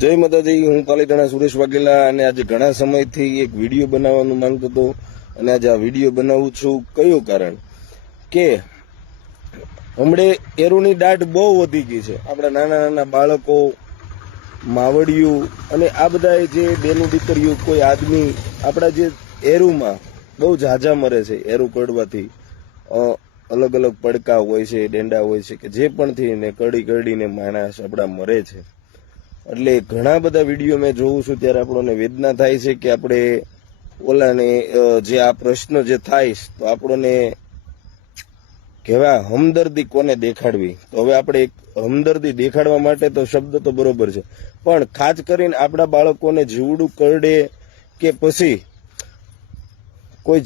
જય માતાજી, હું પાલીતાણા સુરેશ વાઘેલા અને આજે ઘણા સમયથી એક વીડિયો બનાવવાનું માંગતો હતો અને આજે આ વીડિયો બનાવું છું કયું કારણ કે હમણે એરુની દાઢ બહુ વધી ગઈ છે. આપણા નાના નાના બાળકો માવડિયું અને આ બધા જે બેનું દીકરીઓ, કોઈ આદમી, આપણા જે એરુમાં બહુ ઝાઝા મરે છે, એરુ કડવાથી અલગ અલગ પડકા હોય છે, ડેંડા હોય છે કે જે પણ થઈને કડી કડીને માણસ આપણા મરે છે. એટલે ઘણા બધા વીડિયો મેં જોઉં છું ત્યારે આપણને વેદના થાય છે કે આપણે ઓલાને જે આ પ્રશ્ન જે થાય તો આપણને કહેવાય હમદર્દી કોને દેખાડવી? તો હવે આપણે એક હમદર્દી દેખાડવા માટે તો શબ્દ તો બરોબર છે. પણ ખાસ કરીને આપણા બાળકોને જીવડું કરડે કે પછી કોઈ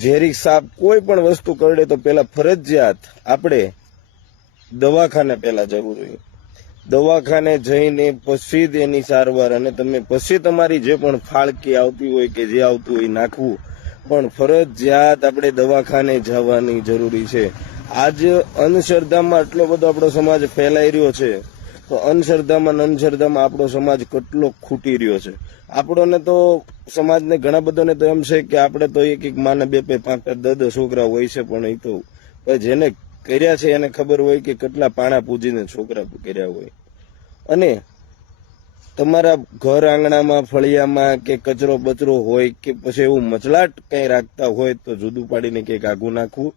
ઝેરી સાપ કોઈ પણ વસ્તુ કરડે તો પેલા ફરજિયાત આપણે દવાખાને પહેલા જવું જોઈએ. દવાખાને જઈને પછી તેની સારવાર અને તમે પછી તમારી જે પણ ફાળકી આવતી હોય કે જે આવતું હોય નાખવું. પણ ફરજિયાત આપણે દવાખાને જવાની જરૂરી છે. આજ અંધશ્રદ્ધામાં આટલો બધો આપણો સમાજ ફેલાઈ રહ્યો છે. તો અંધશ્રદ્ધામાં અંધશ્રદ્ધામાં આપણો સમાજ કેટલો ખૂટી રહ્યો છે. આપણોને તો સમાજને ઘણા બધાને તો એમ છે કે આપણે તો એક એક માને બે બે પાંચ પાંચ દસ દસ છોકરા હોય છે પણ એ તો જેને કર્યા છે એને ખબર હોય કે કેટલા પાણા પૂજીને છોકરા કર્યા હોય. અને તમારા ઘર આંગણામાં, ફળિયામાં કે કચરો બચરો હોય કે પછી એવું મચલાટ કંઈ રાખતા હોય તો જુદું પાડીને કંઈક આગું નાખવું.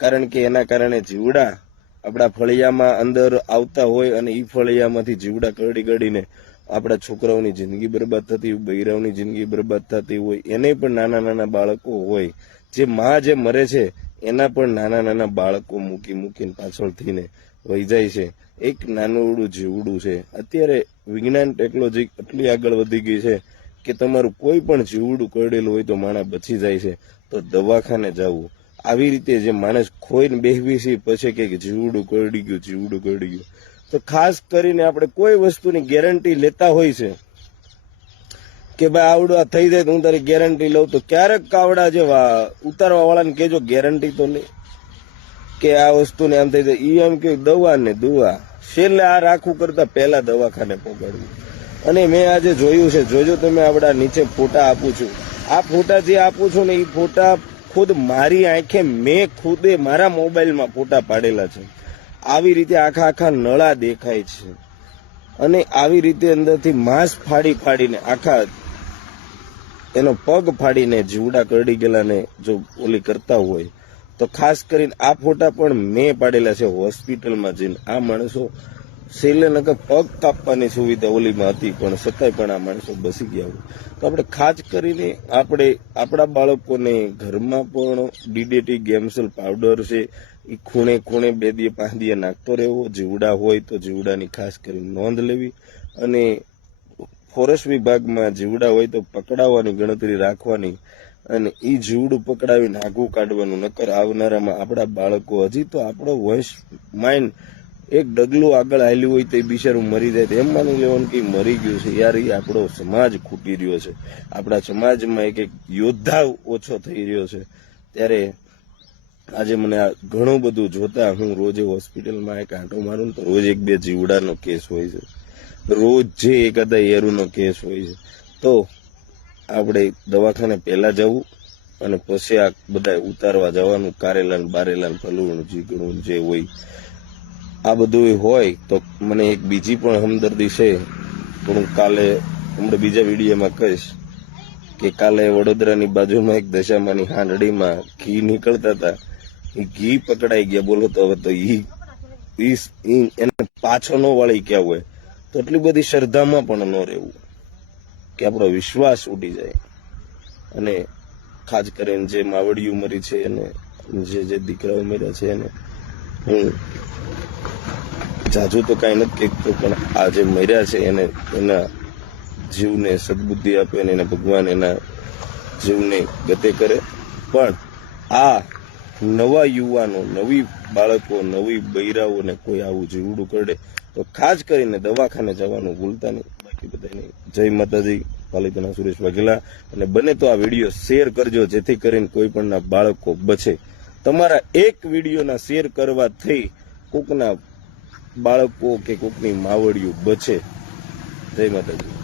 કારણ કે એના કારણે જીવડા આપણા ફળિયામાં અંદર આવતા હોય અને એ ફળિયામાંથી જીવડા કરડી કરડીને આપણા છોકરાઓની જિંદગી બરબાદ થતી હોય, બૈરાઓની જિંદગી બરબાદ થતી હોય, એને પણ નાના નાના બાળકો હોય, જે માં જે મરે છે એના પણ નાના નાના બાળકો મૂકી મૂકીને પાછળથી ને વહી જાય છે. એક નાનોડું જીવડું છે. અત્યારે વિજ્ઞાન ટેકનોલોજી એટલી આગળ વધી ગઈ છે કે તમારું કોઈ પણ જીવડું કરડેલું હોય તો માણસ બચી જાય છે. તો દવાખાને જવું. આવી રીતે જે માણસ ખોઈને બેહવી છે, પછી કે જીવડું કરડી ગયું, જીવડું કરડી ગયું. તો ખાસ કરીને આપણે કોઈ વસ્તુની ગેરંટી લેતા હોય છે કે ભાઈ આવડવા થઈ જાય તો હું તારી ગેરંટી લઉં. તો ક્યારેક કાવડા જે ઉતારવા વાળાને કેજો ગેરંટી તો લે. કે આ વસ્તુને આમ થઈ જાય. ઈ એમ કે, દવા ને દુવા. છેલ્લે આ રાખવું કરતા પહેલા દવાખાને પહોંચાડવું અને મેં આજે જોયું છે, જોજો તમે આવડા નીચે ફોટા આપું છું. આ ફોટા જે આપું છું ને એ ફોટા ખુદ મારી આંખે, મેં ખુદે મારા મોબાઈલમાં ફોટા પાડેલા છે. આવી રીતે આખા આખા નળા દેખાય છે. અને આવી રીતે અંદરથી માંસ ફાડી ફાડીને આખા એનો પગ ફાડીને જીવડા કરડી ગયેલાને જો ઓલી કરતા હોય, તો ખાસ કરીને આ ફોટા પણ મેં પાડેલા છે હોસ્પિટલમાં જઈને. આ માણસો છેલ્લે પગ કાપવાની સુવિધા ઓલીમાં હતી, પણ છતાંય પણ આ માણસો બસી ગયા હોય. તો આપણે ખાસ કરીને આપણે આપણા બાળકોને ઘરમાં પણ ડીડેટી ગેમસલ પાવડર છે એ ખૂણે ખૂણે બે દીએ પાંચ દીએ નાખતો રહેવો. જીવડા હોય તો જીવડાની ખાસ કરીને નોંધ લેવી. અને ફોરેસ્ટ વિભાગમાં જીવડા હોય તો પકડાવવાની ગણતરી રાખવાની અને એ જીવડું પકડાવીને આગું કાઢવાનું. નકર આવનારામાં આપણા બાળકો હજી તો આપણો વંશ માઇન્ડ એક ડગલું આગળ આવેલું હોય તો એ બિચારું મરી જાય. એમ માની લેવાનું કે મરી ગયું છે. યાર એ આપણો સમાજ ખૂટી રહ્યો છે. આપણા સમાજમાં એક એક યોદ્ધા ઓછો થઈ રહ્યો છે. ત્યારે આજે મને આ ઘણું બધું જોતા હું રોજે હોસ્પિટલમાં એક આંટો મારું તો રોજ એક બે જીવડાનો કેસ હોય છે. રોજ જે એકાદા એરુનો કેસ હોય છે. તો આપણે દવાખાને પહેલા જવું અને પછી આ બધા ઉતારવા જવાનું કારેલા બારેલાન બારેલા ફલવું જીગણું જે હોય. આ બધું હોય તો મને એક બીજી પણ હમદર્દી છે. પણ હું કાલે હમણાં બીજા વિડીયોમાં કહીશ કે કાલે વડોદરાની બાજુમાં એક દશામાની હાંડડીમાં ઘી નીકળતા હતા. એ ઘી પકડાઈ ગયા. બોલો તો હવે તો ઈ એને પાછો ન વાળી ક્યાં હોય? તો એટલી બધી શ્રદ્ધામાં પણ ન રહેવું. કે આપણો વિશ્વાસ ઉડી જાય. અને ખાસ કરીને જે માવડિયું મરી છે અને જે જે દીકરાઓ મર્યા છે એને હું જાજુ તો કાંઈ નથી કહેતો, પણ આ જે મર્યા છે એને એના જીવને સદબુદ્ધિ આપે અને એના ભગવાન એના જીવને ગતે કરે. પણ આ નવા યુવાનો, નવી બાળકો, નવી બૈરાઓને કોઈ આવું જીવડું કરડે, તો ખાસ કરીને દવાખાને જવાનું ભૂલતા નહીં. બાકી બધાને જય માતાજી પાલિતાના સુરેશ વાઘેલા. અને બને તો આ વીડિયો શેર કરજો, જેથી કરીને કોઈ પણના બાળકો બચે. તમારા એક વિડીયોના શેર કરવાથી કોકના બાળકો કે કોકની માવડીઓ બચે. જય માતાજી.